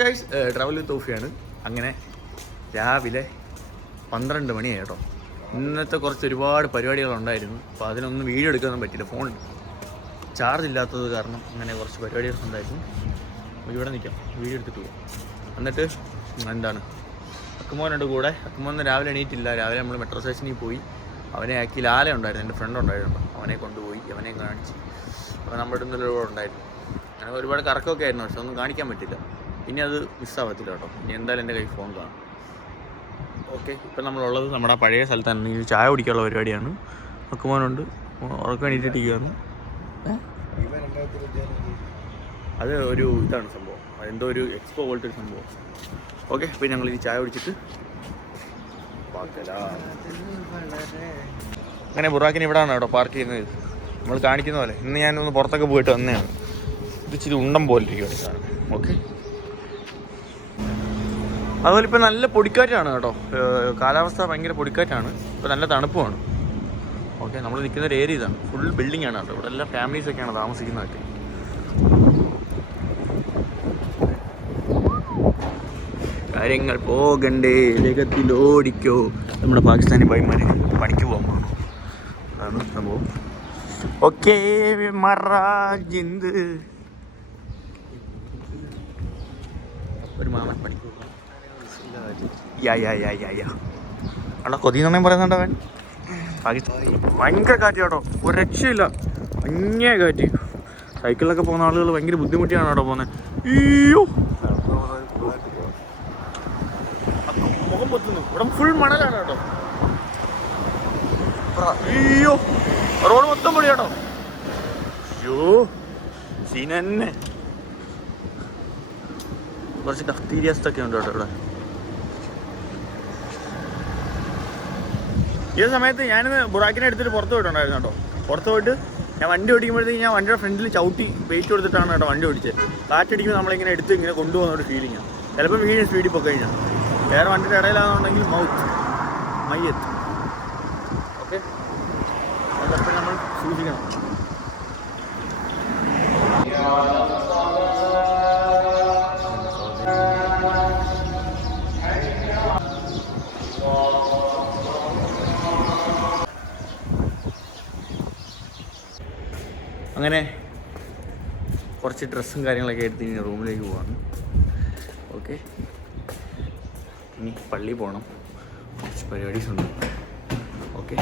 Guys travel with ഓഫിയാണ് അങ്ങനെ രാവിലെ പന്ത്രണ്ട് മണിയായി കേട്ടോ. ഇന്നത്തെ കുറച്ച് ഒരുപാട് പരിപാടികളുണ്ടായിരുന്നു അപ്പോൾ അതിനൊന്നും വീഡിയോ എടുക്കാനൊന്നും പറ്റില്ല ഫോൺ ചാർജ് ഇല്ലാത്തത് കാരണം അങ്ങനെ കുറച്ച് പരിപാടികൾ ഉണ്ടായിരുന്നു. ഇവിടെ നിൽക്കാം വീഡിയോ എടുത്തിട്ട് പോകാം എന്നിട്ട് എന്താണ്? അക്കുമോനുണ്ട് കൂടെ. അക്കുമോന്ന് രാവിലെ എണീറ്റില്ല. രാവിലെ നമ്മൾ മെട്രോ സ്റ്റേഷനിൽ പോയി. അവനെ ആക്കി ലാല ഉണ്ടായിരുന്നു. എന്റെ ഫ്രണ്ട് ഉണ്ടായിരുന്നു. അവനെ കൊണ്ടുപോയി. അവനെ കാണിച്ച്. അപ്പോൾ നമ്മുടെ ഇന്നലെ ഉണ്ടായിരുന്നു. അങ്ങനെ ഒരുപാട് കറക്കമൊക്കെ ആയിരുന്നു. പക്ഷെ ഒന്നും കാണിക്കാൻ പറ്റില്ല ഇനി അത് മിസ്സാവത്തില്ല കേട്ടോ. ഇനി എന്തായാലും എന്റെ കൈ ഫോൺ കാണും. ഓക്കെ ഇപ്പം നമ്മളുള്ളത് നമ്മുടെ പഴയ സ്ഥലത്താണ് ഈ ചായ കുടിക്കാനുള്ള പരിപാടിയാണ്. മക്കുമോനുണ്ട് ഉറക്കം എണീറ്റിരിക്കുകയാണ് ഏഹ് അത് ഒരു ഇതാണ് സംഭവം. അതെന്തോ ഒരു എക്സ്പോ പോലത്തെ ഒരു സംഭവം. ഓക്കെ അപ്പോൾ ഞങ്ങൾ ഈ ചായ കുടിച്ചിട്ട്. അങ്ങനെ ബുറാക്കിന് ഇവിടാണ് കേട്ടോ പാർക്ക് ചെയ്യുന്നത്. നമ്മൾ കാണിക്കുന്ന പോലെ. ഇന്ന് ഞാനൊന്ന് പുറത്തൊക്കെ പോയിട്ട് വന്നതാണ്. ഇത് ഇച്ചിരി ഉണ്ടം പോലെ ഇരിക്കും ഓക്കെ അതുപോലെ ഇപ്പം നല്ല പൊടിക്കാറ്റാണ് കേട്ടോ. കാലാവസ്ഥ ഭയങ്കര പൊടിക്കാറ്റാണ്. ഇപ്പം നല്ല തണുപ്പുമാണ്. ഓക്കെ നമ്മൾ നിൽക്കുന്ന ഒരു ഏരിയ ഇതാണ്. ഫുൾ ബിൽഡിംഗ് ആണ് കേട്ടോ. ഇവിടെ എല്ലാ ഫാമിലീസൊക്കെയാണ് താമസിക്കുന്നതൊക്കെ. കാര്യങ്ങൾ പോകണ്ടേ. വേഗത്തിൽ ഓടിക്കോ നമ്മുടെ പാകിസ്ഥാനി ഭയമാര് പണിക്ക് പോകാൻ പോകുന്നു. അതാണ് സംഭവം. ഓക്കെ ഒരു മാമൻ പണിക്ക് യാ യാ യാ അവിടെ കൊതി പറയുന്നുണ്ടോ അവൻ? ഭയങ്കര കാറ്റ് കേട്ടോ. ഒരു രക്ഷയില്ല. ഭയങ്കര കാറ്റ്. സൈക്കിളിലൊക്കെ പോകുന്ന ആളുകൾ ഭയങ്കര ബുദ്ധിമുട്ടിയാണ് കേട്ടോ പോകുന്നത് അയ്യോ. മുഖം പൊത്തുന്നു. ഇവിടെ ഫുൾ മണലാണ് കേട്ടോ. അയ്യോ. റോഡ് മൊത്തം പൊടി അയ്യോ. തന്നെ. കുറച്ച് കഫ്തീരിയസ് ഒക്കെ ഉണ്ട് കേട്ടോ ഇവിടെ. ഈ സമയത്ത് ഞാനിന്ന് ബുറാക്കിനെ എടുത്തിട്ട് പുറത്ത് പോയിട്ടുണ്ടായിരുന്നു കേട്ടോ. പുറത്ത് പോയിട്ട് ഞാൻ വണ്ടി ഓടിക്കുമ്പോഴത്തേക്ക് ഞാൻ വണ്ടിയുടെ ഫ്രണ്ടിൽ ചവിട്ടി വെയിറ്റ് കൊടുത്തിട്ടാണ് കേട്ടോ വണ്ടി ഓടിച്ചത് കാറ്റടിക്കുമ്പോൾ നമ്മളിങ്ങനെ എടുത്ത് ഇങ്ങനെ കൊണ്ടുപോകുന്ന ഒരു ഫീലിംഗാണ് ചിലപ്പോൾ വീഴും സ്പീഡിൽ പോയി കഴിഞ്ഞാൽ വേറെ വണ്ടിയുടെ ഇടയിലാണെന്നുണ്ടെങ്കിൽ മൗത്ത്. മയ്യത്ത്. ഓക്കെ അതൊക്കെ നമ്മൾ സൂക്ഷിക്കണം. അങ്ങനെ കുറച്ച് ഡ്രസ്സും കാര്യങ്ങളൊക്കെ എടുത്ത് ഇനി റൂമിലേക്ക് പോവാണ്. ഓക്കെ. ഇനി പള്ളി പോകണം കുറച്ച് പരിപാടീസ് ഉണ്ട്. ഓക്കെ.